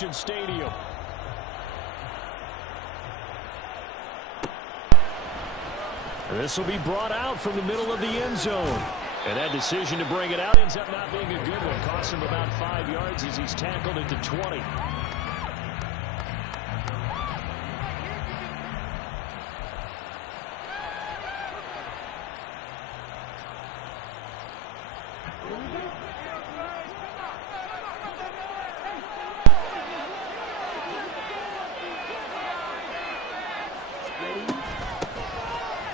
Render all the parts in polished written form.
Allegiant Stadium. This will be brought out from the middle of the end zone. And that decision to bring it out ends up not being a good one. Costs him about 5 yards as he's tackled it to 20.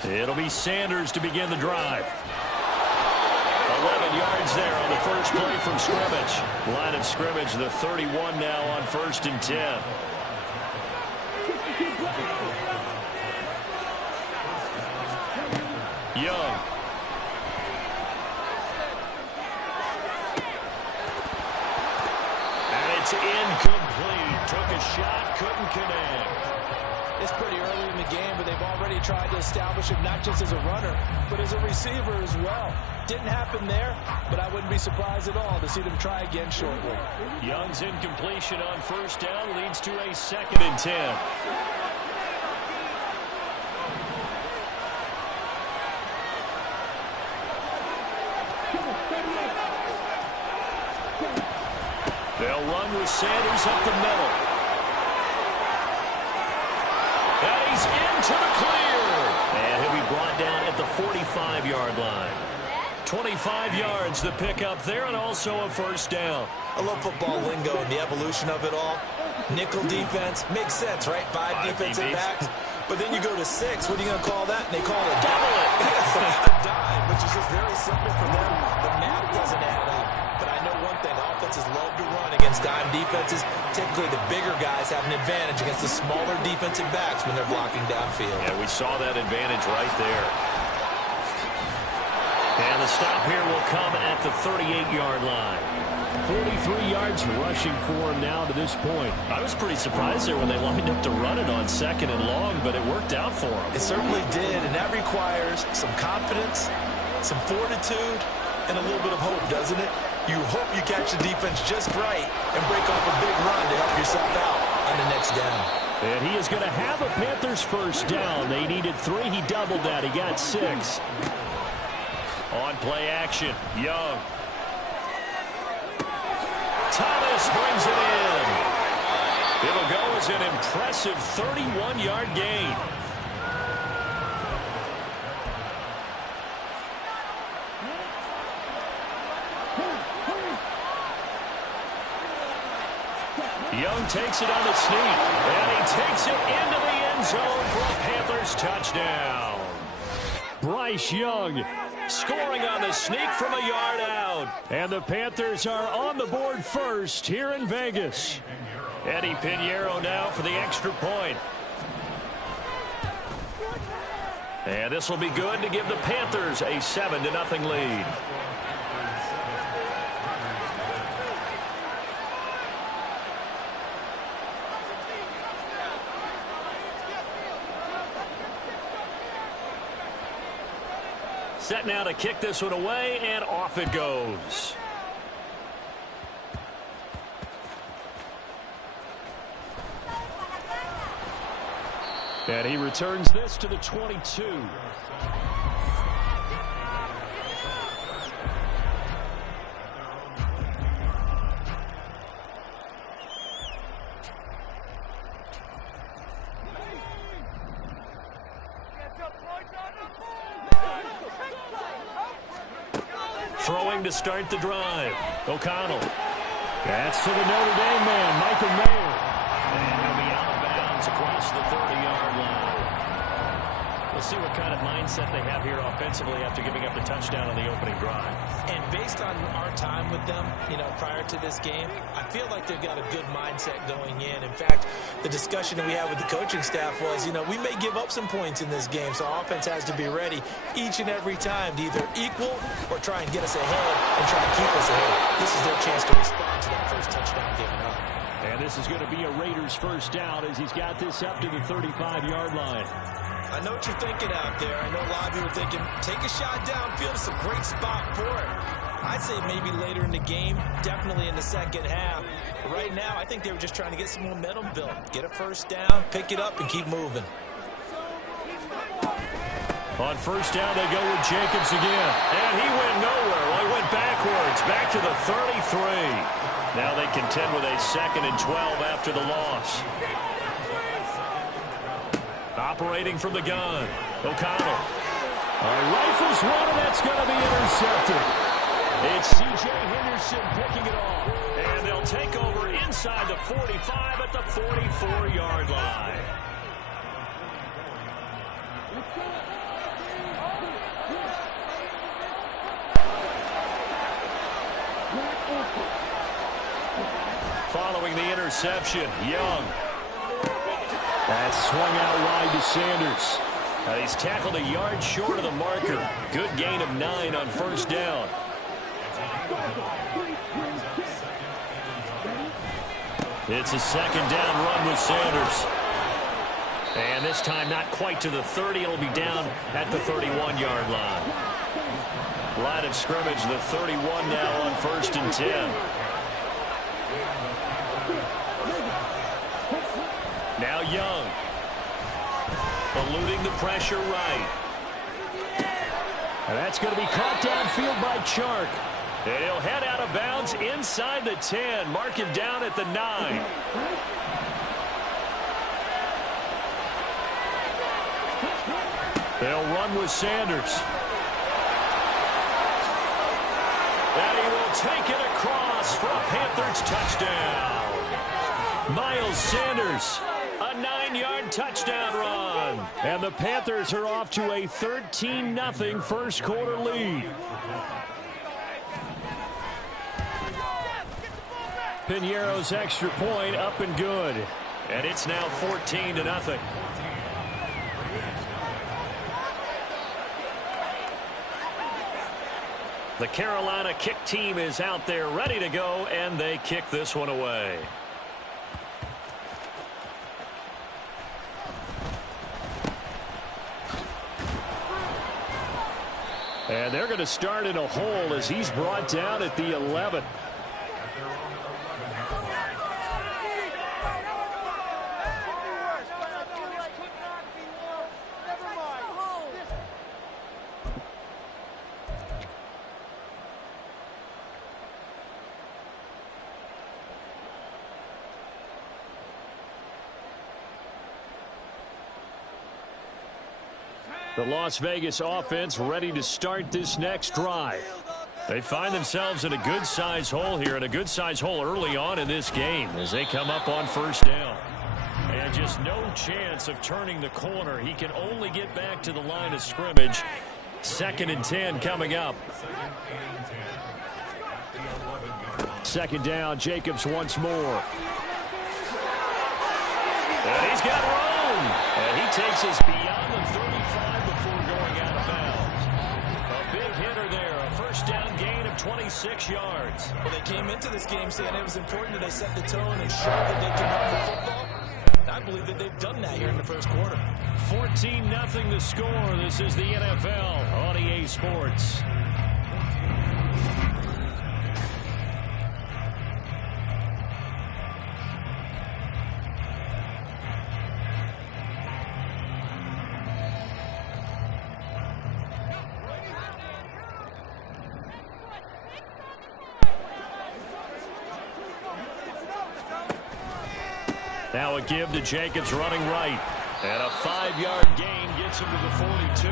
It'll be Sanders to begin the drive. 11 yards there on the first play from scrimmage. Line of scrimmage, the 31 now on 1st and 10. Young. And it's incomplete. Took a shot, couldn't connect. It's pretty early in the game, but they've already tried to establish him not just as a runner, but as a receiver as well. Didn't happen there, but I wouldn't be surprised at all to see them try again shortly. Young's incompletion on 1st down leads to a 2nd and 10. They'll run with Sanders up the middle. And he's into the clear. And he'll be brought down at the 45-yard line. 25 yards the pickup there, and also a 1st down. I love football lingo and the evolution of it all. Nickel defense makes sense, right? 5 defensive backs. But then you go to 6. What are you going to call that? And they call it a double it. A dive, which is just very simple for them. The math doesn't add up. But I know one thing. Offenses love to run against dime defenses. Typically, the bigger guys have an advantage against the smaller defensive backs when they're blocking downfield. Yeah, we saw that advantage right there. And the stop here will come at the 38-yard line. 43 yards rushing for him now to this point. I was pretty surprised there when they lined up to run it on 2nd and long, but it worked out for him. It certainly did, and that requires some confidence, some fortitude, and a little bit of hope, doesn't it? You hope you catch the defense just right and break off a big run to help yourself out on the next down. And he is going to have a Panthers 1st down. They needed 3. He doubled that. He got 6. On play action, Young. Thomas brings it in. It'll go as an impressive 31-yard gain. Young takes it on the sneak, and he takes it into the end zone for a Panthers touchdown. Bryce Young scoring on the sneak from a yard out. And the Panthers are on the board first here in Vegas. Eddie Pinheiro now for the extra point. And this will be good to give the Panthers a 7-0 lead. Set now to kick this one away, and off it goes. And he returns this to the 22. Throwing to start the drive. O'Connell. That's to the Notre Dame man, Michael Mayer. And he'll be out of bounds across the 30-yard line. We'll see what kind of mindset they have here offensively after giving up the touchdown on the opening drive. And based on our time with them, prior to this game, I feel like they've got a good mindset going in. In fact, the discussion that we had with the coaching staff was, we may give up some points in this game, so offense has to be ready each and every time to either equal or try and get us ahead and try and keep us ahead. This is their chance to respond to that first touchdown given up. And this is going to be a Raiders 1st down as he's got this up to the 35-yard line. I know what you're thinking out there. I know a lot of people are thinking, take a shot downfield. It's a great spot for it. I'd say maybe later in the game, definitely in the second half. But right now, I think they were just trying to get some momentum built. Get a first down, pick it up, and keep moving. On first down, they go with Jacobs again. And he went nowhere. Well, he went backwards, back to the 33. Now they contend with a 2nd and 12 after the loss. Operating from the gun, O'Connell. Rifles one, and that's going to be intercepted. It's C.J. Henderson picking it off. And they'll take over inside the 45 at the 44-yard line. Following the interception, Young. That's swung out wide to Sanders. He's tackled a yard short of the marker. Good gain of 9 on first down. It's a 2nd down run with Sanders. And this time not quite to the 30. It'll be down at the 31-yard line. Line of scrimmage, the 31 now on 1st and 10. Now Young. Eluding the pressure right. And that's going to be caught downfield by Chark. And he'll head out of bounds inside the 10. Mark him down at the 9. They'll run with Sanders. And he will take it across for a Panthers touchdown. Miles Sanders. A 9-yard touchdown run. And the Panthers are off to a 13-0 first quarter lead. Piñeiro's extra point up and good. And it's now 14-0. The Carolina kick team is out there ready to go, and they kick this one away. And they're going to start in a hole as he's brought down at the 11. The Las Vegas offense ready to start this next drive. They find themselves in a good-sized hole here, and a good-sized hole early on in this game as they come up on first down. And just no chance of turning the corner. He can only get back to the line of scrimmage. 2nd and 10 coming up. 2nd down, Jacobs once more. And he's got room. And he takes us beyond the 35 before going out of bounds. A big hitter there. A first down gain of 26 yards. Well, they came into this game saying it was important that they set the tone and show that they can run the football. I believe that they've done that here in the first quarter. 14-0 the score. This is the NFL on EA Sports. Now a give to Jacobs running right. And a 5-yard gain gets him to the 42.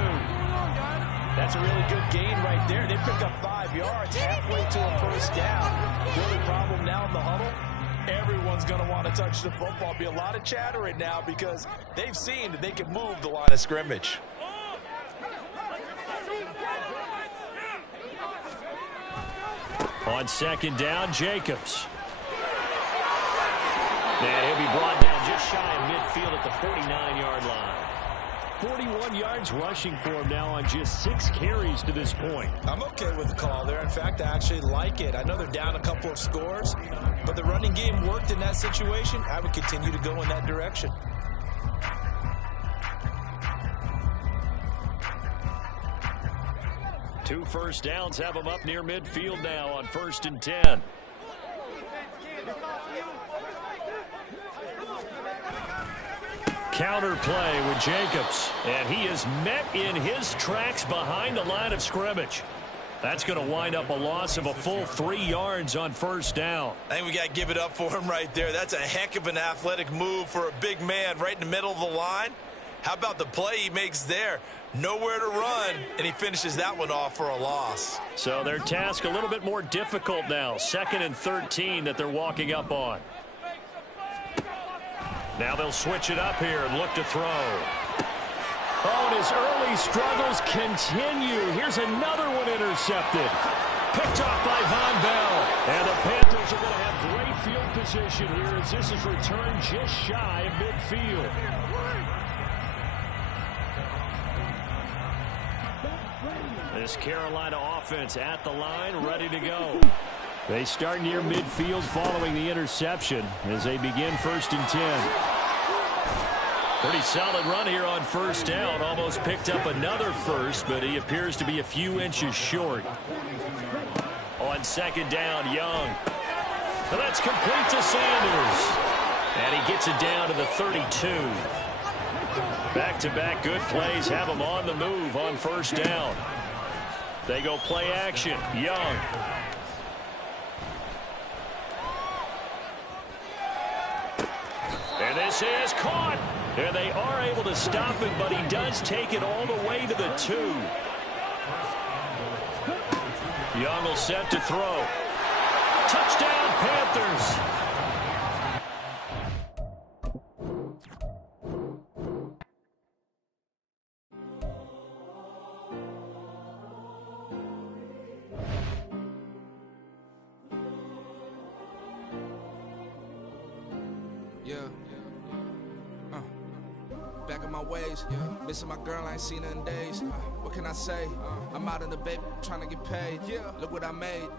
That's a really good gain right there. They pick up 5 yards halfway to a first down. The only problem now in the huddle, everyone's going to want to touch the football. Be a lot of chatter right now because they've seen that they can move the line of scrimmage. On 2nd down, Jacobs. And he'll be brought down just shy of midfield at the 49-yard line. 41 yards rushing for him now on just 6 carries to this point. I'm okay with the call there. In fact, I actually like it. I know they're down a couple of scores, but the running game worked in that situation. I would continue to go in that direction. 2 first downs have them up near midfield now on 1st and 10. Counter play with Jacobs, and he is met in his tracks behind the line of scrimmage. That's going to wind up a loss of a full 3 yards on 1st down. I think we got to give it up for him right there. That's a heck of an athletic move for a big man right in the middle of the line. How about the play he makes there? Nowhere to run, and he finishes that one off for a loss. So their task a little bit more difficult now. 2nd and 13 that they're walking up on. Now they'll switch it up here and look to throw. Oh, and his early struggles continue. Here's another one intercepted. Picked off by Von Bell. And the Panthers are going to have great field position here as this is returned just shy of midfield. This Carolina offense at the line, ready to go. They start near midfield following the interception as they begin 1st and 10. Pretty solid run here on 1st down. Almost picked up another first, but he appears to be a few inches short. On 2nd down, Young. So that's complete to Sanders. And he gets it down to the 32. Back-to-back good plays have him on the move on 1st down. They go play action. Young. And this is caught. And they are able to stop it, but he does take it all the way to the 2. Young will set to throw. Touchdown, Panthers. Back in my ways, missing my girl, I ain't seen her in days. What can I say? I'm out in the baby, trying to get paid. Look what I made.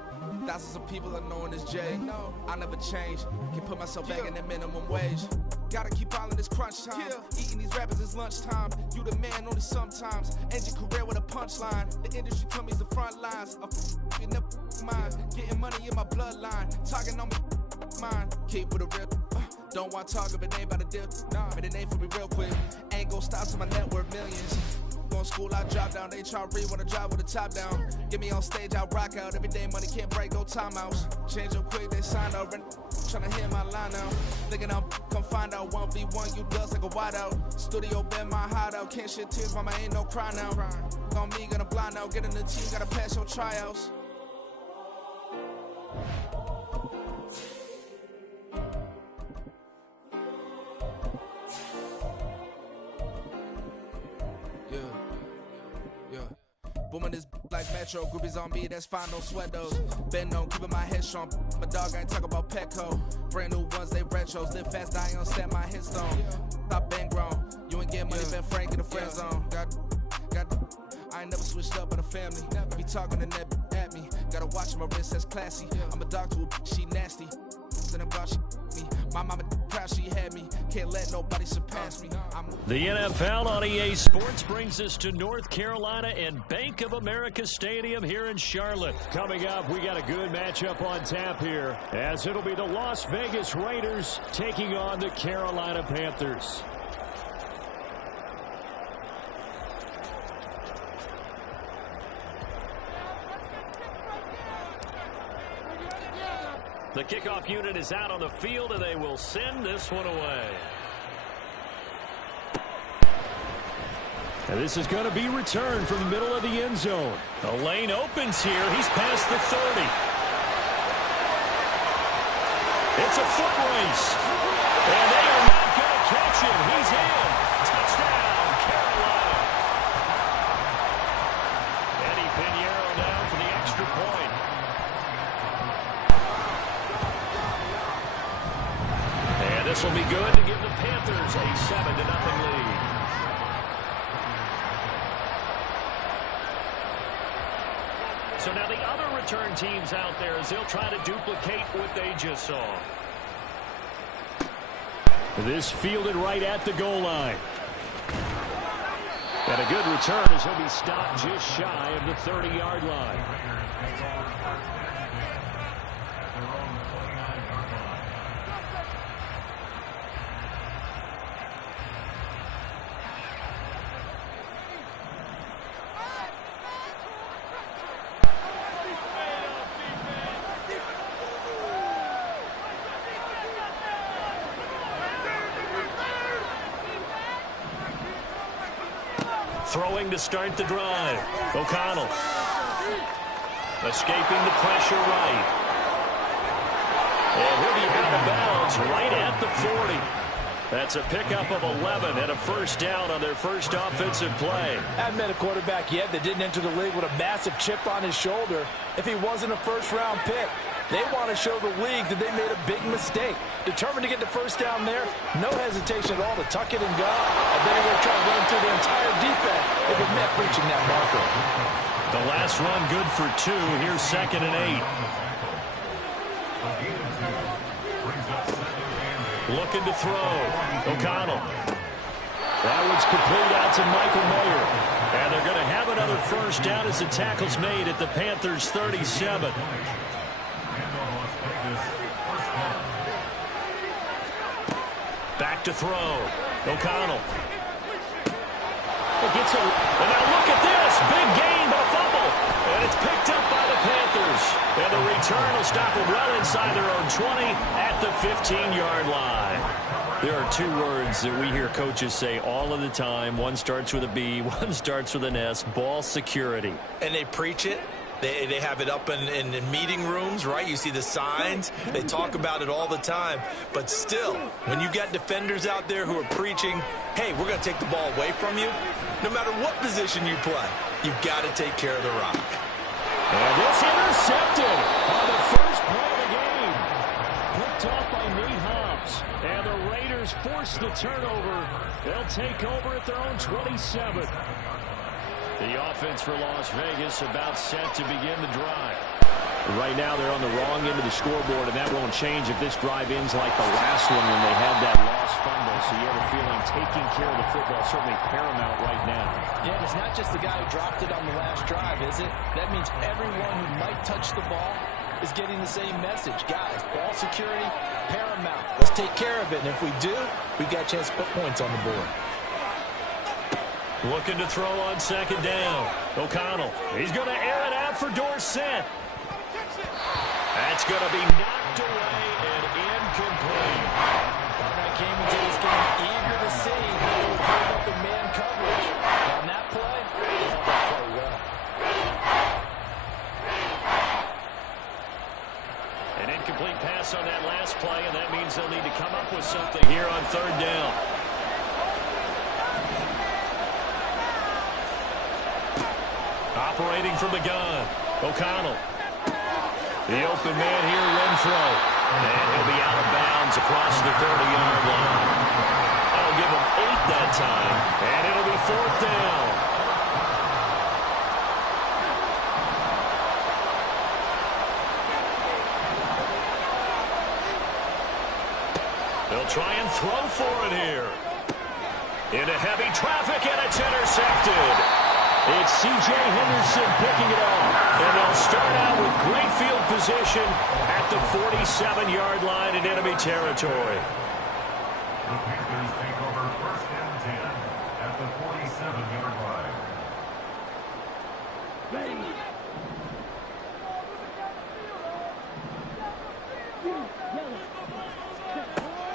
Thousands of people are knowing this Jay. I never change. Can put myself back in that minimum wage. Gotta keep all in this crunch time. Eating these rappers is lunchtime. You the man only sometimes. End your career with a punchline. The industry told me it's the front lines. You never mind. Getting money in my bloodline. Talking on me, mine. Keep with a real. Don't want to talk if it ain't about a dip. Made a name for me real quick. Ain't gon' stop till my net worth millions. Going school, I drop down. They try to read when I drive with the top down. Get me on stage, I rock out. Every day money can't break, no timeouts. Change up quick, they sign up. Tryna hear my line now. Thinking I'm come find out 1v1, you dust like a wideout. Studio been my hideout. Can't shed tears, mama ain't no cry now. On me, gonna blind out. Get in the team, gotta pass your tryouts. Booming this like Metro, groupies on me, that's fine, no sweat those. Been on, keeping my head strong. My dog ain't talking about Petco. Brand new ones, they retros. Live fast, die on stand my headstone. Stop been grown. You ain't getting money, been Frank in the friend zone. I ain't never switched up in a family. Be talking to net at me. Gotta watch my wrist, that's classy. I'm a dog to a she nasty. And about she me. My mama proud she had me. Can't let nobody surpass me. The NFL on EA Sports brings us to North Carolina and Bank of America Stadium here in Charlotte. Coming up, we got a good matchup on tap here, as it'll be the Las Vegas Raiders taking on the Carolina Panthers. The kickoff unit is out on the field, and they will send this one away. And this is going to be returned from the middle of the end zone. The lane opens here. He's past the 30. It's a foot race. And they are not going to catch him. He's in. Touchdown, Carolina. Eddie Pinheiro down for the extra point. And this will be good to give the Panthers a 7-0 lead. So now the other return teams out there as they'll try to duplicate what they just saw. This fielded right at the goal line. And a good return as he'll be stopped just shy of the 30-yard line. Throwing to start the drive. O'Connell. Escaping the pressure right. And he'll be out of bounds right at the 40. That's a pickup of 11 and a first down on their first offensive play. I haven't met a quarterback yet that didn't enter the league with a massive chip on his shoulder if he wasn't a first-round pick. They want to show the league that they made a big mistake. Determined to get the first down there, no hesitation at all to tuck it and go. And then they're going to try to run through the entire defense if it meant reaching that marker. The last run good for 2. Here's 2nd and 8. Looking to throw. O'Connell. That one's complete out to Michael Mayer. And they're going to have another first down as the tackle's made at the Panthers' 37. Back to throw. O'Connell. Gets it. And now look at this. Big gain, but a fumble. And it's picked up by the Panthers. And the return will stop it well inside their own 20 at the 15-yard line. There are 2 words that we hear coaches say all of the time. One starts with a B, one starts with an S. Ball security. And they preach it. They have it up in meeting rooms, right? You see the signs. They talk about it all the time. But still, when you got defenders out there who are preaching, hey, we're going to take the ball away from you, no matter what position you play, you've got to take care of the rock. And it's intercepted on the first play of the game. Picked off by Nate Hobbs. And the Raiders force the turnover. They'll take over at their own 27. The offense for Las Vegas about set to begin the drive. Right now they're on the wrong end of the scoreboard, and that won't change if this drive ends like the last one when they had that lost fumble. So you have a feeling taking care of the football is certainly paramount right now. Yeah, it's not just the guy who dropped it on the last drive, is it? That means everyone who might touch the ball is getting the same message. Guys, ball security, paramount. Let's take care of it, and if we do, we've got a chance to put points on the board. Looking to throw on 2nd down. O'Connell. He's going to air it out for Dorsett. That's going to be knocked away and incomplete. I came into this game eager to see how they would hold up the man coverage. On that play, they held that play well. An incomplete pass on that last play, and that means they'll need to come up with something here on 3rd down. Operating from the gun, O'Connell. The open man here, Renfro. And he'll be out of bounds across the 30-yard line. That'll give him 8 that time, and it'll be 4th down. They'll try and throw for it here. Into heavy traffic, and it's intercepted. It's C.J. Henderson picking it off. And they'll start out with great field position at the 47-yard line in enemy territory. The Panthers take over 1st and 10 at the 47-yard line.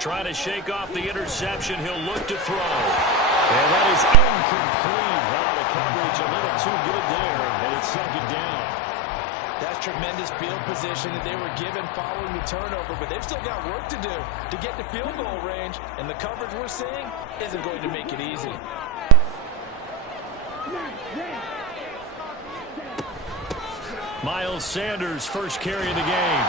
Trying to shake off the interception. He'll look to throw. And that is incomplete. The coverage a little too good there, and it's 2nd down. That's tremendous field position that they were given following the turnover, but they've still got work to do to get to field goal range, and the coverage we're seeing isn't going to make it easy. Miles Sanders, first carry of the game.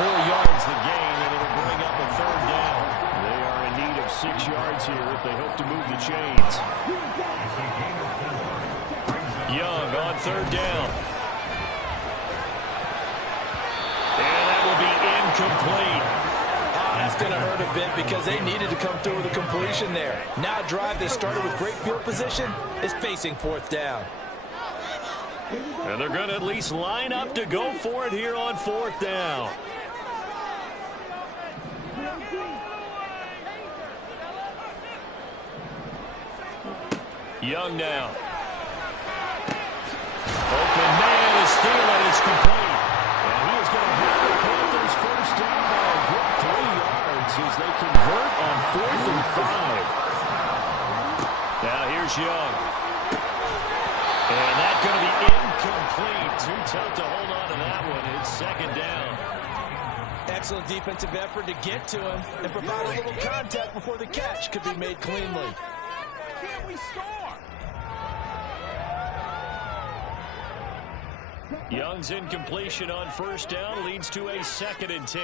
4 yards the gain, and it'll bring up a 3rd down. They are in need of 6 yards here if they hope to move the chains. Young on 3rd down. And that will be incomplete. That's That's going to hurt a bit because they needed to come through with a completion there. Now a drive that started with great field position is facing fourth down. And they're going to at least line up to go for it here on fourth down. Young now. Open man is stealing. It's complete. And he is going to have the Panthers first down by a good 3 yards as they convert on 4th and 5. Now here's Young. And that's going to be incomplete. Too tough to hold on to that one. It's second down. Excellent defensive effort to get to him and provide a little contact before the catch could be made cleanly. Can we score? Young's incompletion on first down leads to a 2nd and 10.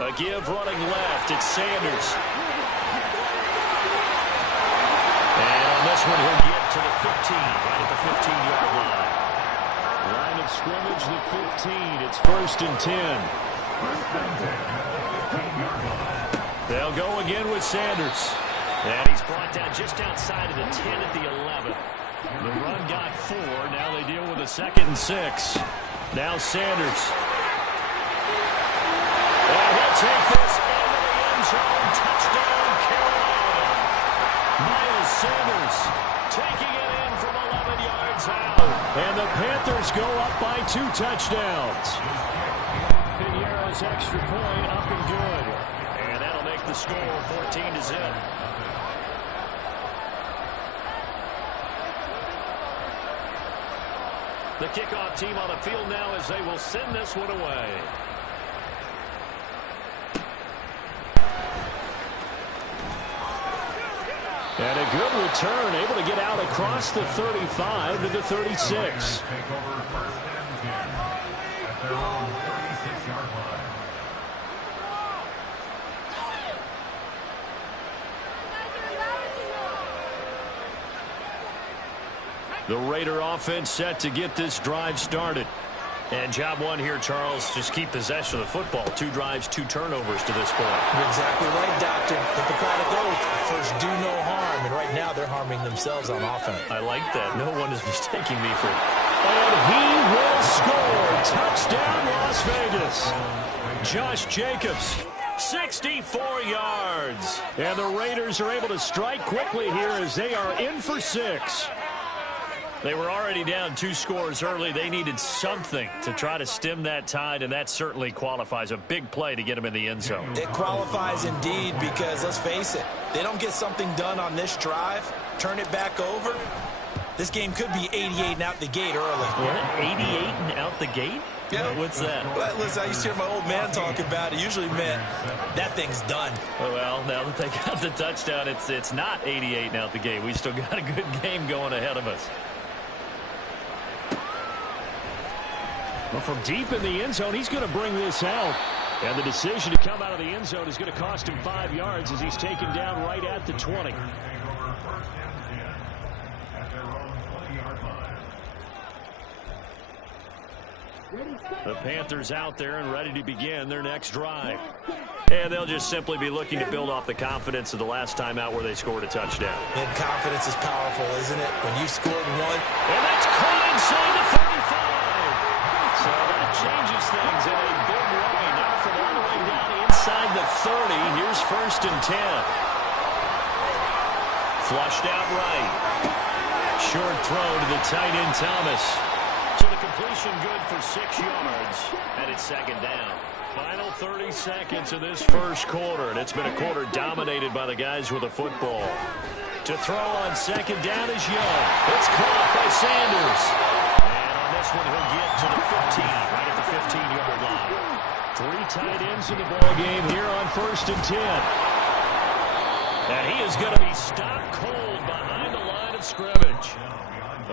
A give running left. It's Sanders. And on this one, he'll get to the 15, right at the 15-yard line. Line of scrimmage, the 15. It's 1st and 10. They'll go again with Sanders. And he's brought down just outside of the 10 at the 11. The run got 4. Now they deal with a 2nd and 6. Now Sanders. And he'll take this into the end zone. Touchdown, Carolina. Miles Sanders taking it in from 11 yards out. And the Panthers go up by 2 touchdowns. Pinheiro's extra point up and good. And that'll make the score 14-0. The kickoff team on the field now as they will send this one away. And a good return, able to get out across the 35 to the 36. Take over 1st and 10 at their own 36-yard line. The Raider offense set to get this drive started. And job one here, Charles, just keep possession of the football. 2 drives, 2 turnovers to this point. You're exactly right, Doctor. Hippocratic oath. First, do no harm. And right now, they're harming themselves on offense. I like that. No one is mistaking me for it. And he will score. Touchdown, Las Vegas. Josh Jacobs, 64 yards. And the Raiders are able to strike quickly here as they are in for 6. They were already down 2 scores early. They needed something to try to stem that tide, and that certainly qualifies. A big play to get them in the end zone. It qualifies indeed because, let's face it, they don't get something done on this drive, turn it back over, this game could be 88 and out the gate early. What? 88 and out the gate? Yeah. What's that? Well, listen, I used to hear my old man talk about it. Usually meant that thing's done. Well, now that they got the touchdown, it's not 88 and out the gate. We still got a good game going ahead of us. Well, from deep in the end zone, he's going to bring this out. And the decision to come out of the end zone is going to cost him 5 yards as he's taken down right at the 20. Take over 1st and 10 at their own 20-yard line. The Panthers out there and ready to begin their next drive. And they'll just simply be looking to build off the confidence of the last time out where they scored a touchdown. And confidence is powerful, isn't it? When you scored one. And that's caught inside the 35. So that changes things in a big way. Now from all the way down inside the 30. Here's 1st and 10. Flushed out right. Short throw to the tight end Thomas. So the completion good for 6 yards. And it's 2nd down. Final 30 seconds of this first quarter. And it's been a quarter dominated by the guys with the football. To throw on 2nd down is Young. It's caught by Sanders. This one he'll get to the 15, right at the 15-yard line. 3 tight ends in the ball game here on 1st and 10. And he is going to be stopped cold behind the line of scrimmage.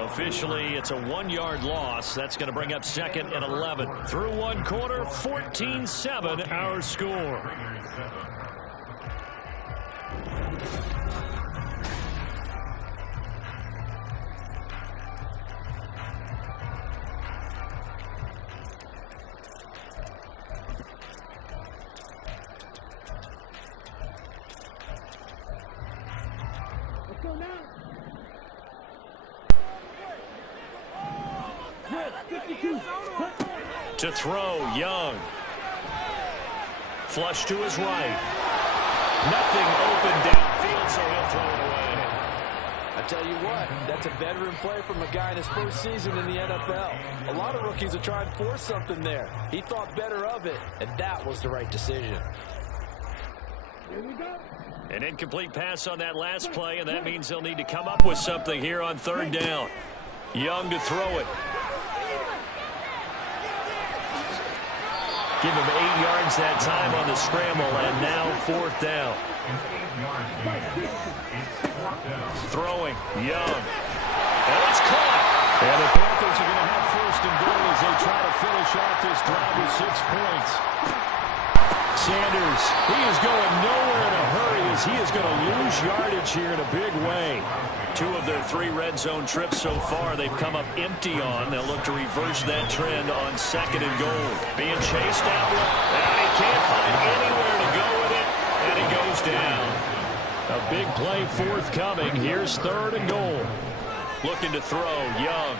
Officially, it's a 1-yard loss. That's going to bring up 2nd and 11. Through 1 quarter, 14-7 our score. To throw, Young. Flush to his right. Nothing open downfield, so he'll throw it away. I tell you what, that's a veteran play from a guy in his first season in the NFL. A lot of rookies will try and force something there. He thought better of it, and that was the right decision. An incomplete pass on that last play, and that means they'll need to come up with something here on third down. Young to throw it. Give him 8 yards that time on the scramble, and now fourth down. Throwing, Young. And it's caught. And the Panthers are going to have first and goal as they try to finish off this drive with 6 points. Sanders, he is going nowhere in a hurry as he is going to lose yardage here in a big way. 2 of their 3 red zone trips so far they've come up empty on. They'll look to reverse that trend on second and goal. Being chased out low, and he can't find anywhere to go with it, and he goes down. A big play forthcoming. Here's third and goal. Looking to throw, Young.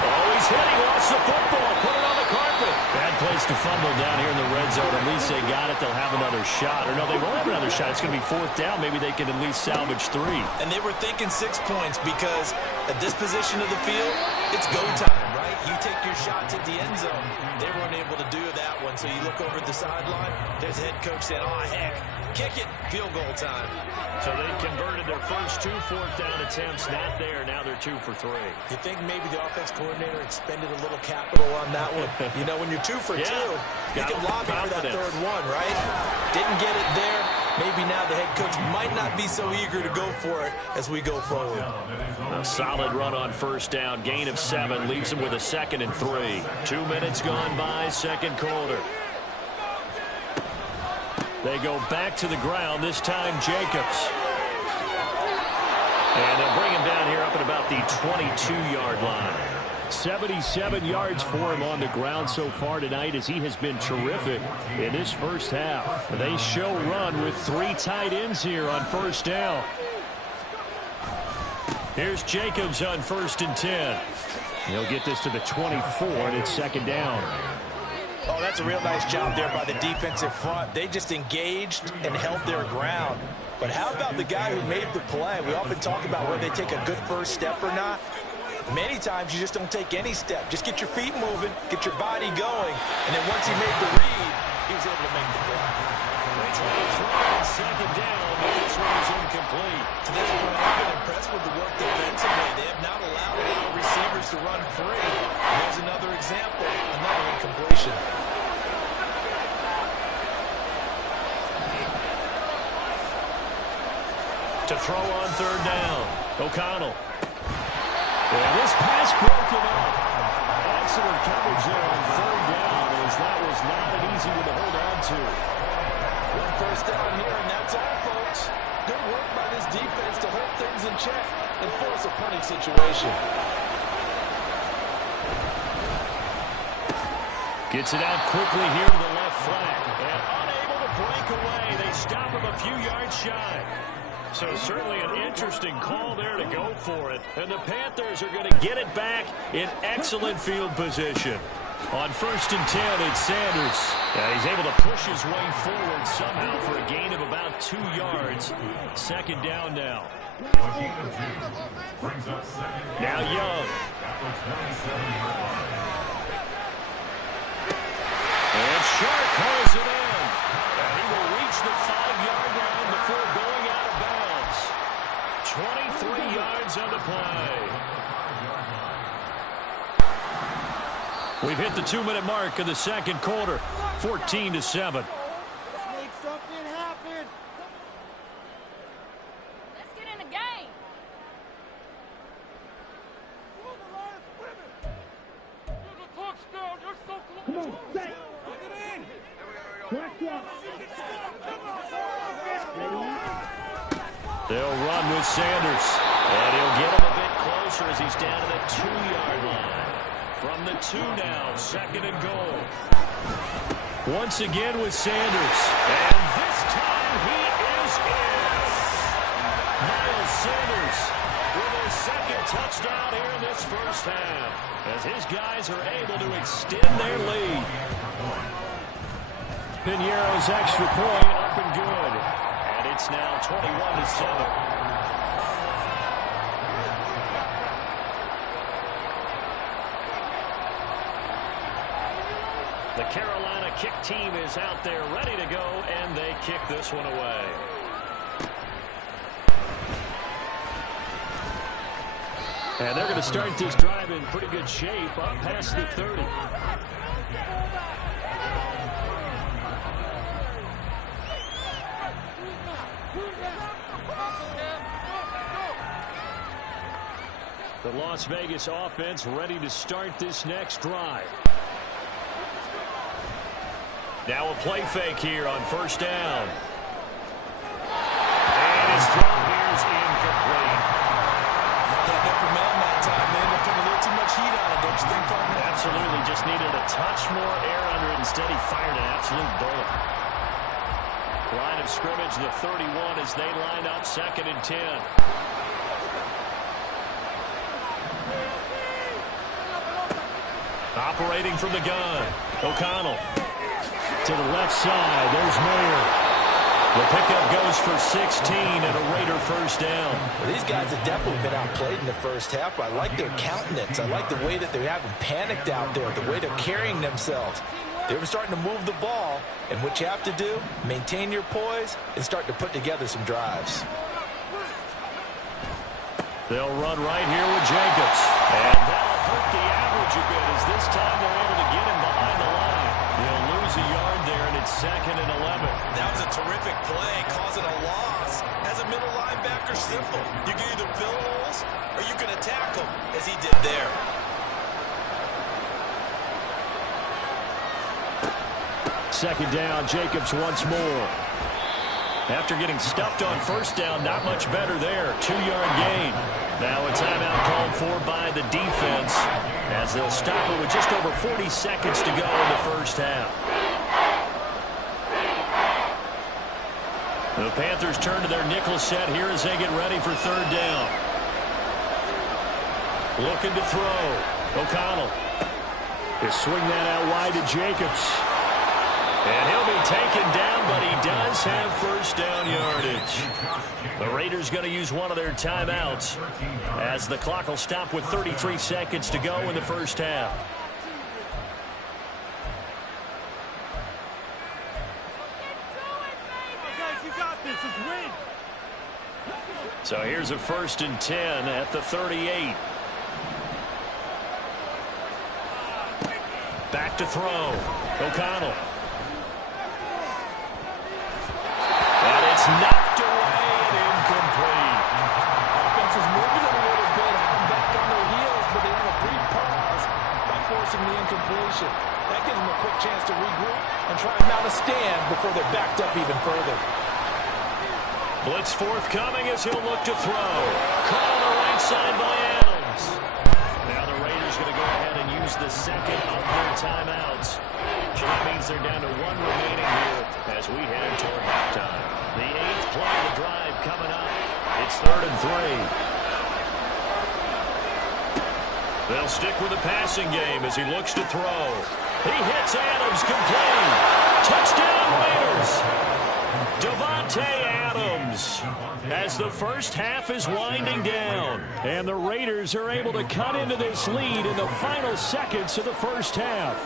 Oh, he's hit. He lost the football. Put it on the carpet. Bad place to fumble down here in the red zone. At least they got it. They'll have another shot. Or no, they won't have another shot. It's going to be fourth down. Maybe they can at least salvage 3. And they were thinking 6 points because at this position of the field, it's go time, right? You take your shots at the end zone. They weren't able to do that one. So you look over at the sideline. There's the head coach saying, oh, heck, kick it. Field goal time. So they converted their first 2 fourth down attempts. Not there. Now they're 2 for 3. You think maybe the offense coordinator expended a little capital on that one? You know, when you're 2 for 2, you can lobby for that third one, right? Didn't get it there. Maybe now the head coach might not be so eager to go for it as we go forward. A solid run on first down. Gain of 7 leaves him with a second and 3. 2 minutes gone by, second quarter. They go back to the ground, this time Jacobs. And they'll bring him down here up at about the 22-yard line. 77 yards for him on the ground so far tonight as he has been terrific in this first half. They show run with 3 tight ends here on first down. Here's Jacobs on first and 10. He'll get this to the 24, and it's second down. Oh, that's a real nice job there by the defensive front. They just engaged and held their ground. But how about the guy who made the play? We often talk about whether they take a good first step or not. Many times you just don't take any step. Just get your feet moving, get your body going, and then once he made the read, he was able to make the play. Second down, but this one is incomplete. To this point, I've been impressed with the work defensively. They have not allowed a lot of receivers to run free. There's another example, another incompletion. To throw on third down, O'Connell. And this pass broken up. Excellent coverage there on third down as that was not an easy one to hold on to. One first down here, and that's all, folks. Good work by this defense to hold things in check and force a punting situation. Gets it out quickly here to the left flank. And unable to break away. They stop him a few yards shy. So certainly an interesting call there to go for it. And the Panthers are going to get it back in excellent field position. On first and 10, it's Sanders. And he's able to push his way forward somehow for a gain of about 2 yards. Second down now. Now Young. And Sharp calls it in. And he will reach the 5-yard line before going out of bounds. 23 yards on the play. We've hit the 2-minute mark of the second quarter. 14-7. Let's make something happen. Let's get in the game. Come on, set. They'll run with Sanders. And he'll get him a bit closer as he's down to the 2-yard line. From the 2 now, second and goal. Once again with Sanders. And this time he is in. Miles Sanders with his second touchdown here in this first half, as his guys are able to extend their lead. Piñeiro's extra point up and good, and it's now 21-7. The Carolina kick team is out there ready to go, and they kick this one away. And they're going to start this drive in pretty good shape, up past the 30. The Las Vegas offense ready to start this next drive. Now a play fake here on first down. And his throw here is incomplete. Had upper man that time, man. They put a little too much heat on it, don't you think, partner? Absolutely. Just needed a touch more air under it. Instead, he fired an absolute bullet. Line of scrimmage, the 31 as they line up 2nd and 10. Operating from the gun. O'Connell. To the left side, there's Mayer. The pickup goes for 16 and a Raider first down. Well, these guys have definitely been outplayed in the first half, but I like their countenance. I like the way that they haven't panicked out there, the way they're carrying themselves. They're starting to move the ball, and what you have to do, maintain your poise and start to put together some drives. They'll run right here with Jacobs. And that'll hurt the average a bit, as this time they're able to get him behind the line. They'll lose a yard there, and it's 2nd and 11. That was a terrific play, causing a loss. As a middle linebacker, simple. You can either fill holes or you can attack them, as he did there. Second down, Jacobs once more. After getting stuffed on first down, not much better there. 2-yard gain. Now a timeout called for by the defense, as they'll stop it with just over 40 seconds to go in the first half. The Panthers turn to their nickel set here as they get ready for 3rd down. Looking to throw. O'Connell. He'll swing that out wide to Jacobs. And he'll be taken down, but he does have first down yardage. The Raiders going to use one of their timeouts, as the clock will stop with 33 seconds to go in the first half. Guys, you got this. It's win. So here's a 1st and 10 at the 38. Back to throw. O'Connell. And it's knocked away and incomplete. Offense is moving a little bit, back on their heels, but they have a brief pause by forcing the incompletion. That gives them a quick chance to regroup and try and mount a stand before they're backed up even further. Blitz forthcoming as he'll look to throw. Caught on the right side by Adams. Now the Raiders going to go ahead and use the second of their timeouts. So that means they're down to 1 remaining here as we head toward halftime. The 8th play of the drive coming up. It's 3rd and 3. They'll stick with the passing game as he looks to throw. He hits Adams complete. Touchdown Raiders. Davante Adams, as the first half is winding down, and the Raiders are able to cut into this lead in the final seconds of the first half.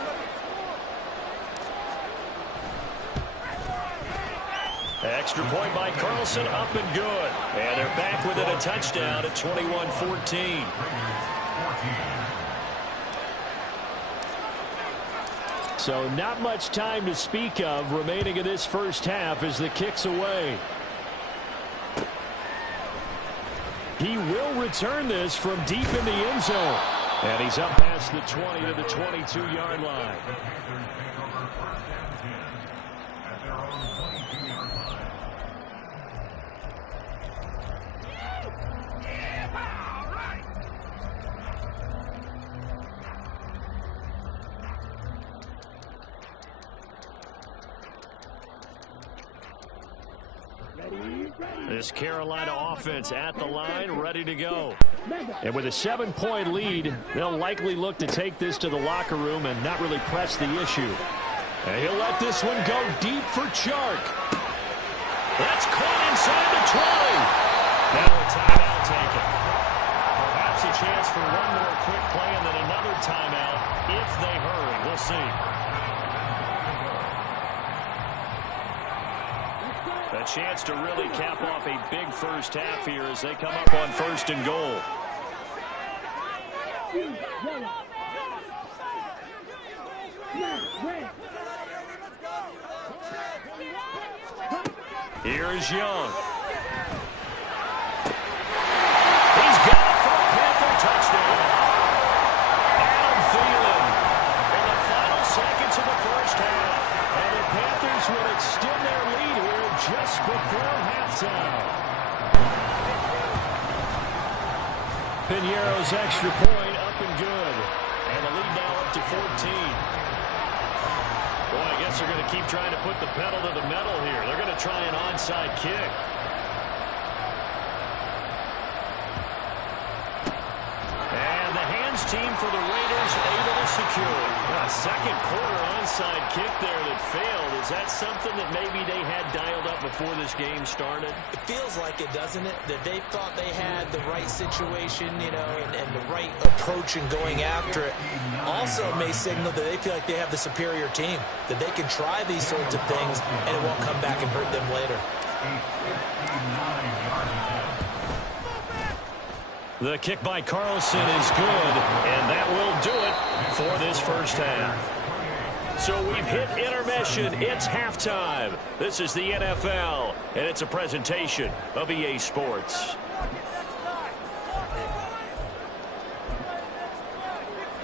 Extra point by Carlson, up and good. And they're back within a touchdown at 21-14. So not much time to speak of remaining in this first half as the kick's away. He will return this from deep in the end zone. And he's up past the 20 to the 22-yard line. This Carolina offense at the line, ready to go. And with a 7-point lead, they'll likely look to take this to the locker room and not really press the issue. And he'll let this one go deep for Chark. That's caught inside the 20. Now a timeout taken. Perhaps a chance for one more quick play and then another timeout if they hurry. We'll see. A chance to really cap off a big first half here as they come up on 1st and goal. Here's Young. He's got it for a Panther touchdown. Adam Thielen in the final seconds of the first half. And the Panthers will extend their lead here just before halftime. Piñeiro's extra point up and good. And the lead now up to 14. Boy, I guess they're going to keep trying to put the pedal to the metal here. They're going to try an onside kick. And the hands team for the Raiders able to secure it. A second quarter onside kick there that failed. Is that something that maybe they had dialed up before this game started? It feels like it, doesn't it? That they thought they had the right situation, you know, and the right approach in going after it. Also may signal that they feel like they have the superior team, that they can try these sorts of things and it won't come back and hurt them later. The kick by Carlson is good, and that will do it for this first half. So we've hit intermission. It's halftime. This is the NFL, and it's a presentation of EA Sports.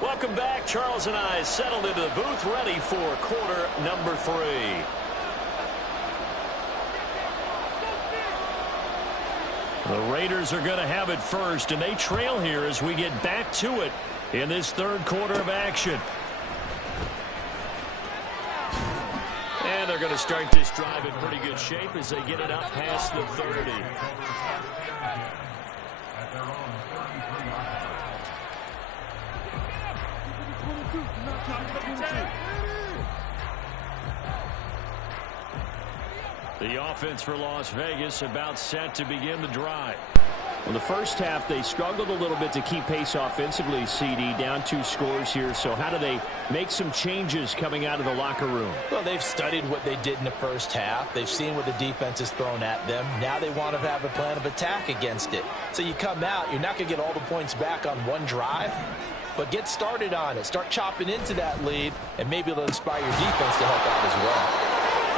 Welcome back. Charles and I settled into the booth, ready for quarter number 3. The Raiders are going to have it first, and they trail here as we get back to it in this third quarter of action. And they're going to start this drive in pretty good shape as they get it up past the 30. The offense for Las Vegas about set to begin the drive. In the first half, they struggled a little bit to keep pace offensively, CD, down 2 scores here. So how do they make some changes coming out of the locker room? Well, they've studied what they did in the first half. They've seen what the defense has thrown at them. Now they want to have a plan of attack against it. So you come out, you're not going to get all the points back on one drive, but get started on it. Start chopping into that lead, and maybe it'll inspire your defense to help out as well.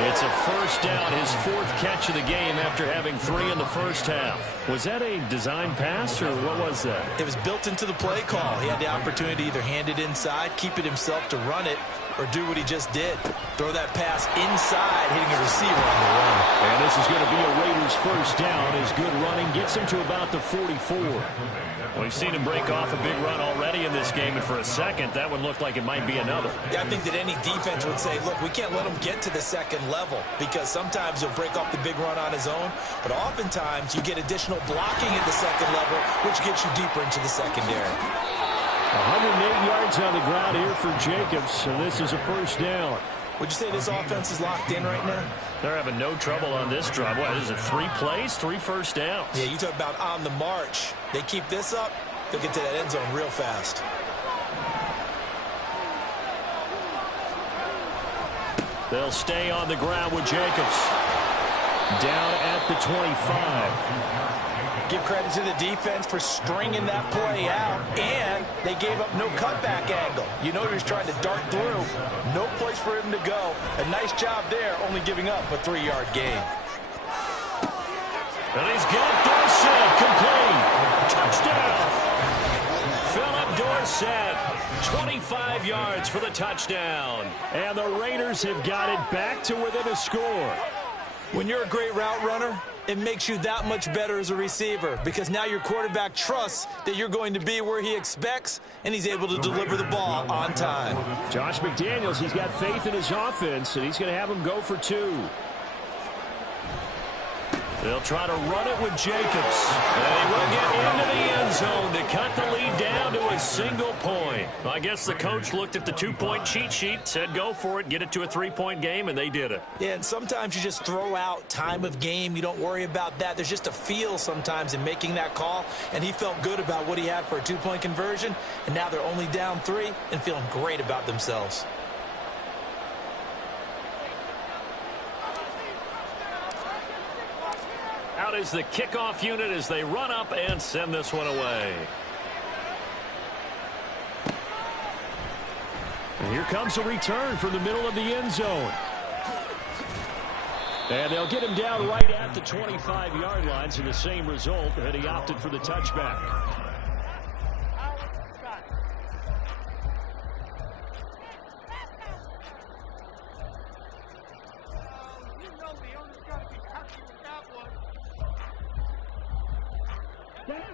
It's a first down, his 4th catch of the game after having 3 in the first half. Was that a design pass, or what was that? It was built into the play call. He had the opportunity to either hand it inside, keep it himself to run it, or do what he just did. Throw that pass inside, hitting a receiver on the run. And this is going to be a Raiders first down. His good running gets him to about the 44. We've seen him break off a big run already in this game, and for a second, that one looked like it might be another. Yeah, I think that any defense would say, look, we can't let him get to the second level, because sometimes he'll break off the big run on his own, but oftentimes you get additional blocking at the second level, which gets you deeper into the secondary. 108 yards on the ground here for Jacobs, and this is a first down. Would you say this offense is locked in right now? They're having no trouble on this drive. What, is it 3 plays, 3 first downs? Yeah, you talk about on the march. They keep this up, they'll get to that end zone real fast. They'll stay on the ground with Jacobs. Down at the 25. Give credit to the defense for stringing that play out, and they gave up no cutback angle. You know he was trying to dart through. No place for him to go. A nice job there, only giving up a 3-yard gain. And he's got Dorsett complete. Touchdown. Philip Dorsett, 25 yards for the touchdown. And the Raiders have got it back to within a score. When you're a great route runner, it makes you that much better as a receiver, because now your quarterback trusts that you're going to be where he expects, and he's able to deliver the ball on time. Josh McDaniels, he's got faith in his offense, and he's going to have him go for 2. They'll try to run it with Jacobs. And he will get into the end zone to cut the lead down to a single point. I guess the coach looked at the two-point cheat sheet, said go for it, get it to a three-point game, and they did it. Yeah, and sometimes you just throw out time of game. You don't worry about that. There's just a feel sometimes in making that call, and he felt good about what he had for a two-point conversion, and now they're only down 3 and feeling great about themselves. Out is the kickoff unit as they run up and send this one away. And here comes a return from the middle of the end zone. And they'll get him down right at the 25-yard line, so the same result, and he opted for the touchback.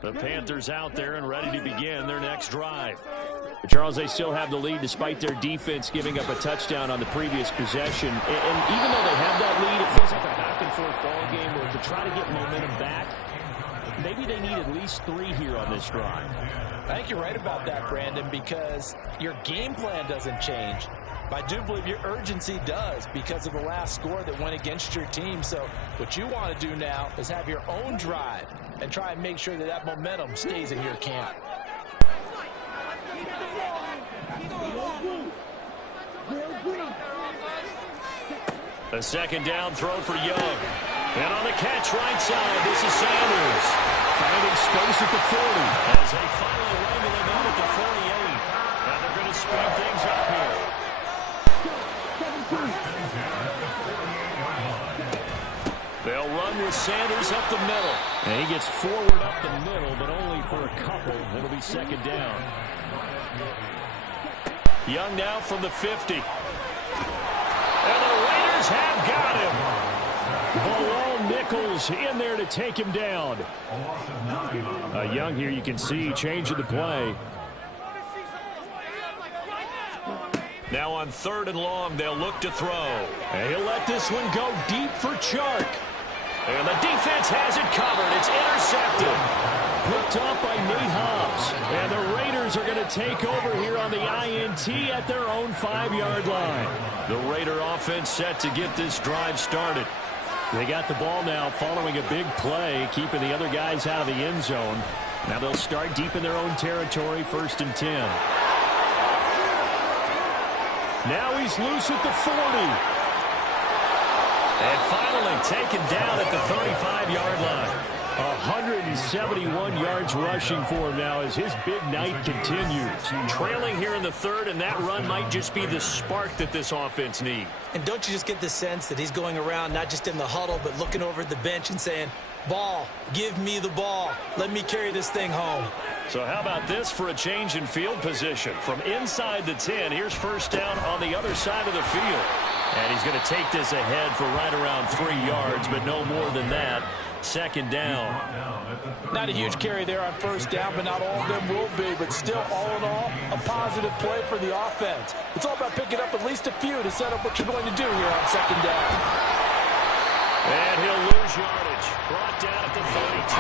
The Panthers out there and ready to begin their next drive. Charles, they still have the lead despite their defense giving up a touchdown on the previous possession. And even though they have that lead, it feels like a back-and-forth ball game where to try to get momentum back, maybe they need at least 3 here on this drive. I think you're right about that, Brandon, because your game plan doesn't change. But I do believe your urgency does because of the last score that went against your team. So what you want to do now is have your own drive and try and make sure that that momentum stays in your camp. A second down throw for Young. And on the catch right side, this is Sanders. Finding space at the 40. As they finally wrangle him out at the 48. And they're going to speed things up here. They'll run with Sanders up the middle. And he gets forward up the middle, but only for a couple. It'll be second down. Young now from the 50. And the Raiders have got him. Bilal Nichols in there to take him down. Young here, you can see, changing the play. Now on 3rd and long, they'll look to throw. And he'll let this one go deep for Chark. And the defense has it covered. It's intercepted. Picked off by Nate Hobbs. And the Raiders are going to take over here on the INT at their own 5-yard line. The Raider offense set to get this drive started. They got the ball now following a big play, keeping the other guys out of the end zone. Now they'll start deep in their own territory, 1st and 10. Now he's loose at the 40. And finally taken down at the 35-yard line. 171 yards rushing for him now as his big night continues. Trailing here in the 3rd, and that run might just be the spark that this offense needs. And don't you just get the sense that he's going around not just in the huddle, but looking over at the bench and saying, ball, give me the ball. Let me carry this thing home. So how about this for a change in field position? From inside the 10, here's 1st down on the other side of the field. And he's going to take this ahead for right around 3 yards, but no more than that. 2nd down. Not a huge carry there on 1st down, but not all of them will be. But still, all in all, a positive play for the offense. It's all about picking up at least a few to set up what you're going to do here on 2nd down. And he'll lose yardage. Brought down at the 32.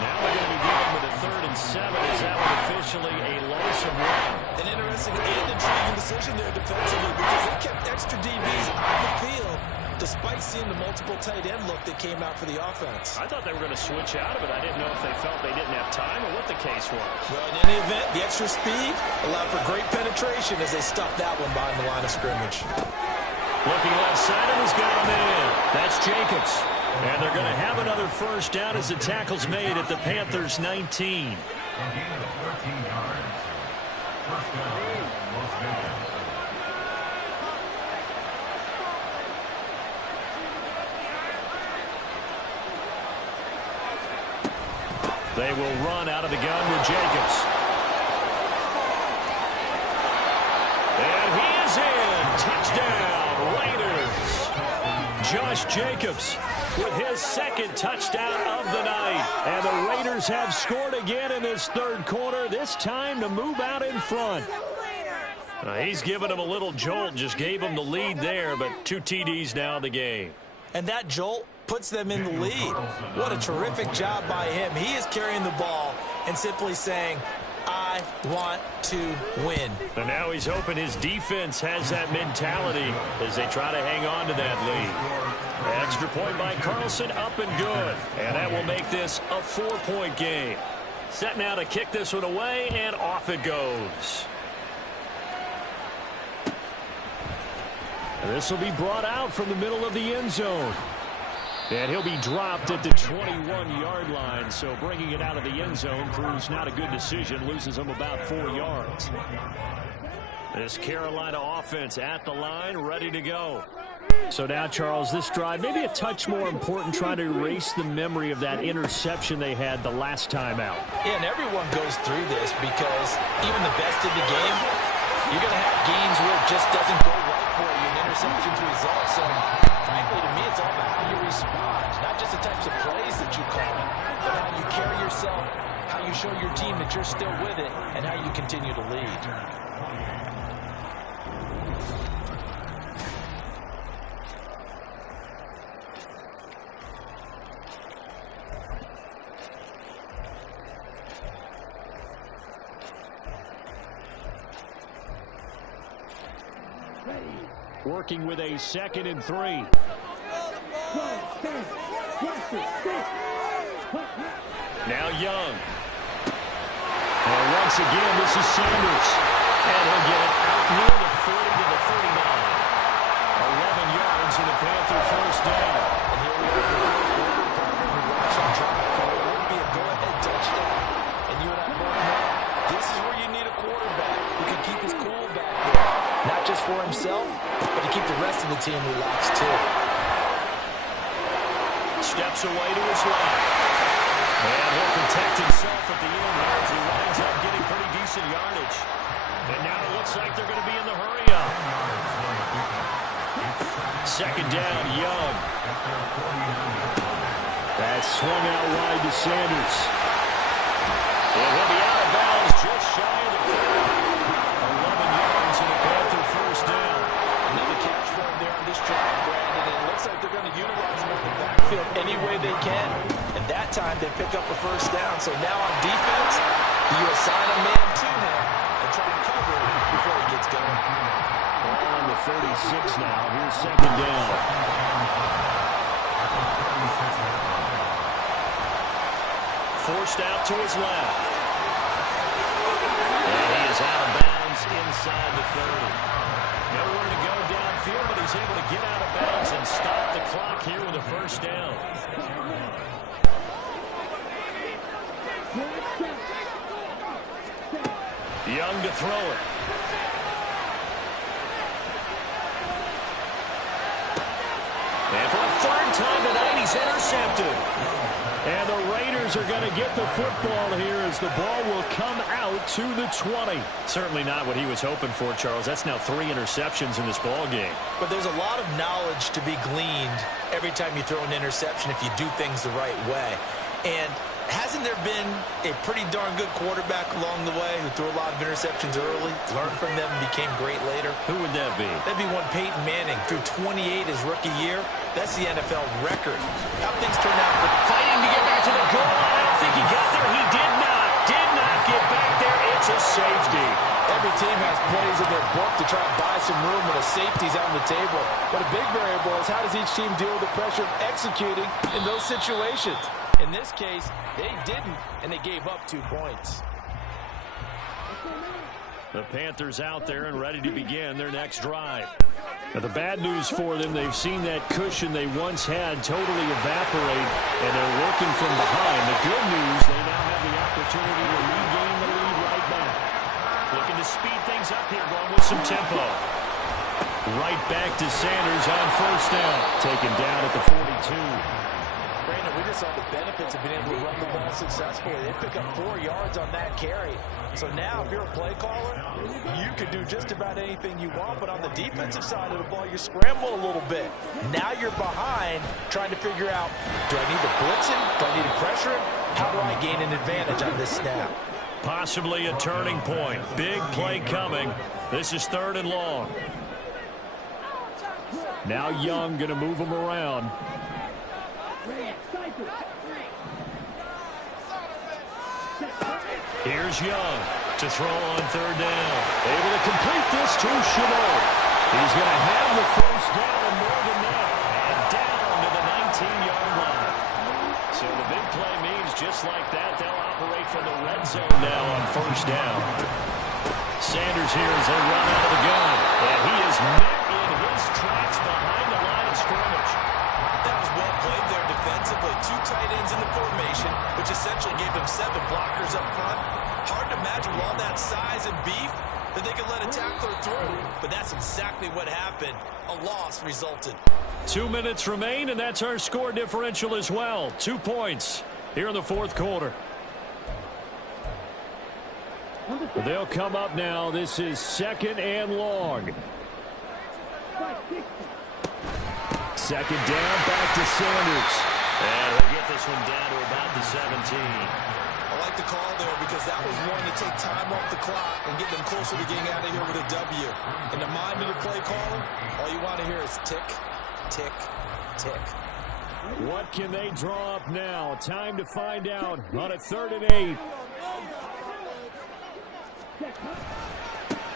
Now they're going to be dealing with a 3rd and 7. Is that one officially a loss of 1? An interesting and intriguing decision there defensively because they kept extra DBs on the field despite seeing the multiple tight end look that came out for the offense. I thought they were going to switch out of it. I didn't know if they felt they didn't have time or what the case was. Well, in any event, the extra speed allowed for great penetration as they stuffed that one behind the line of scrimmage. Looking left side, and he's got him in. That's Jacobs. And they're going to have another 1st down as the tackle's made at the Panthers' 19. They will run out of the gun with Jacobs. And he is in. Touchdown, Raiders. Josh Jacobs with his 2nd touchdown of the night. And the Raiders have scored again in this 3rd quarter, this time to move out in front. He's given him a little jolt, just gave him the lead there, but 2 TDs now in the game. And that jolt puts them in the lead. What a terrific job by him. He is carrying the ball and simply saying, I want to win. And now he's hoping his defense has that mentality as they try to hang on to that lead. Extra point by Carlson, up and good. And that will make this a 4-point game. Set now to kick this one away, and off it goes. And this will be brought out from the middle of the end zone. And he'll be dropped at the 21-yard line, so bringing it out of the end zone proves not a good decision, loses him about 4 yards. This Carolina offense at the line, ready to go. So now, Charles, this drive, maybe a touch more important, trying to erase the memory of that interception they had the last time out. Yeah, and everyone goes through this because even the best in the game, you're going to have games where it just doesn't go right for you, and interceptions result. So, frankly, to me, it's all about how you respond, not just the types of plays that you call, but how you carry yourself, how you show your team that you're still with it, and how you continue to lead. Working with a 2nd and 3. Now Young. And once again, this is Sanders. And he'll get it out near the 40 to the 49. 11 yards and the Panther first down. And here we have the quarterback who runs on track. It would be a go-ahead touchdown. And you and I both know this is where you need a quarterback who can keep his cool back there. Not just for himself, but to keep the rest of the team relaxed too. Steps away to his left. And he'll protect himself at the end as he winds up getting pretty decent yardage. And now it looks like they're going to be in the hurry-up. 2nd down, Young. That's swung out wide to Sanders. And he'll be out of bounds just shy of the 40. 11 yards and a Panther first down. Another catch for him there on this drive, Brandon. And it looks like they're going to utilize him on the backfield any way they can. And that time they pick up a first down. So now on defense, you assign a man to him and try to cover him before he gets going. Ball on the 36 now. Here's 2nd down. Forced out to his left. And he is out of bounds inside the 30. Nowhere to go downfield, but he's able to get out of bounds and stop the clock here with a first down. Young to throw it. And for a 3rd time tonight, he's intercepted. And the Raiders are going to get the football here as the ball will come out to the 20. Certainly not what he was hoping for, Charles. That's now 3 interceptions in this ball game. But there's a lot of knowledge to be gleaned every time you throw an interception if you do things the right way. And hasn't there been a pretty darn good quarterback along the way who threw a lot of interceptions early, learned from them, and became great later? Who would that be? That'd be one Peyton Manning. Threw 28 his rookie year. That's the NFL record. How things turn out. Fighting to get back to the goal line. I don't think he got there. He did not. Did not get back there. It's a safety. Every team has plays in their book to try to buy some room when a safety's on the table. But a big variable is how does each team deal with the pressure of executing in those situations? In this case, they didn't, and they gave up 2 points. The Panthers out there and ready to begin their next drive. Now, the bad news for them, they've seen that cushion they once had totally evaporate, and they're working from behind. The good news, they now have the opportunity to regain the lead right back. Looking to speed things up here, going with some tempo. Right back to Sanders on first down. Taken down at the 42. Brandon, we just saw the benefits of being able to run the ball successfully. They pick up 4 yards on that carry. So now, if you're a play caller, you can do just about anything you want. But on the defensive side of the ball, you scramble a little bit. Now you're behind, trying to figure out, do I need to blitz him? Do I need to pressure him? How do I gain an advantage on this snap? Possibly a turning point. Big play coming. This is 3rd and long. Now Young going to move him around. Here's Young to throw on third down. Able to complete this to Chanel. He's going to have the first down and more than that. And down to the 19-yard line. So the big play means just like that, they'll operate from the red zone now on first down. Sanders here as they run out of the gun. And he is met in his tracks behind the line of scrimmage. That was well played there defensively. 2 tight ends in the formation, which essentially gave them 7 blockers up front. Hard to imagine with all that size and beef that they could let a tackler through. But that's exactly what happened. A loss resulted. 2 minutes remain, and that's our score differential as well. 2 points here in the fourth quarter. They'll come up now. This is 2nd and long. 2nd down, back to Sanders. And they'll get this one down to about the 17. I like the call there because that was one to take time off the clock and get them closer to getting out of here with a W. In the mind of the play caller, all you want to hear is tick, tick, tick. What can they draw up now? Time to find out on a 3rd and 8.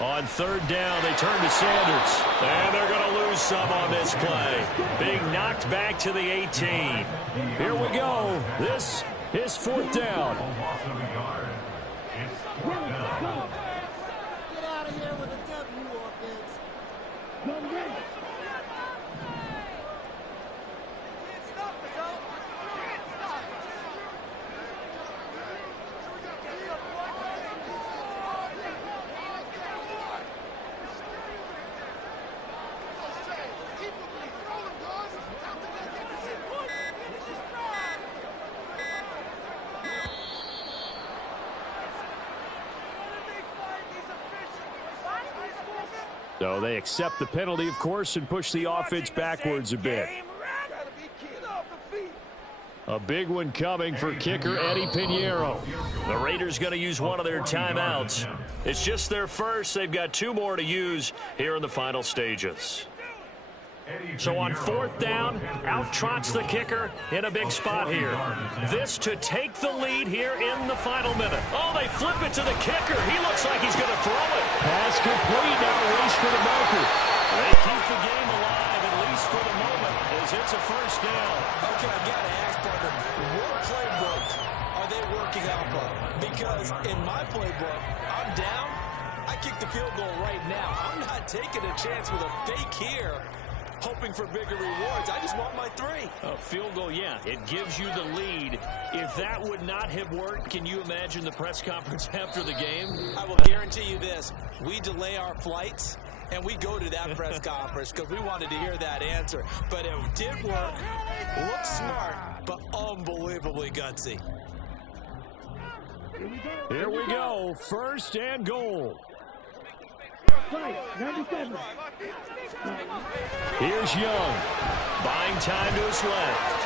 On 3rd down, they turn to Sanders. And they're going to lose some on this play. Being knocked back to the 18. Here we go. This is 4th down. Get out of here with a W, offense. So they accept the penalty, of course, and push the offense backwards a bit. A big one coming for kicker Eddie Pinheiro. The Raiders going to use one of their timeouts. It's just their first. They've got 2 more to use here in the final stages. So on 4th down, out trots the kicker in a big spot here. This to take the lead here in the final minute. Oh, they flip it to the kicker. He looks like he's going to throw it. Pass complete. Now race for the marker. They keep the game alive, at least for the moment, as it's a first down. Okay, I got to ask, partner, what playbook are they working out of? Because in my playbook, I'm down. I kick the field goal right now. I'm not taking a chance with a fake here, hoping for bigger rewards. I just want my 3. A field goal, yeah, it gives you the lead. If that would not have worked, can you imagine the press conference after the game? I will guarantee you this. We delay our flights, and we go to that press conference because we wanted to hear that answer. But it did work. Looked smart, but unbelievably gutsy. Here we go. 1st and goal. Here's Young. Buying time to his left.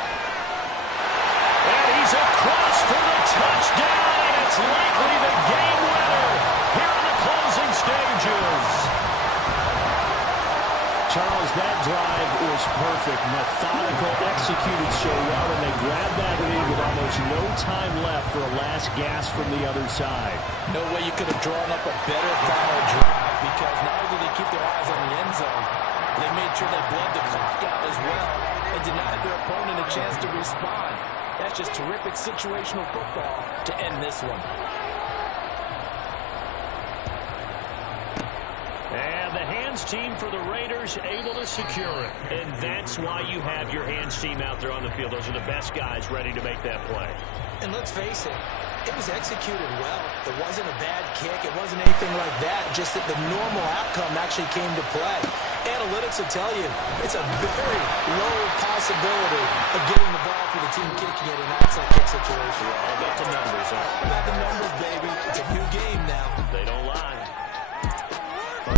And he's across for the touchdown. And it's likely the game winner here in the closing stages. Charles, that drive was perfect. Methodical, executed so well, and they grabbed that lead with almost no time left for a last gasp from the other side. No way you could have drawn up a better final drive because not only did they keep their eyes on the end zone, they made sure they bled the clock out as well and denied their opponent a chance to respond. That's just terrific situational football to end this one. And the hands team for the Raiders able to secure it. And that's why you have your hands team out there on the field. Those are the best guys ready to make that play. And let's face it, it was executed well. It wasn't a bad kick. It wasn't anything like that. Just that the normal outcome actually came to play. Analytics will tell you it's a very low possibility of getting the ball for the team kicking it in an outside kick situation. All about the numbers, huh? All about the numbers, baby. It's a new game now. They don't lie.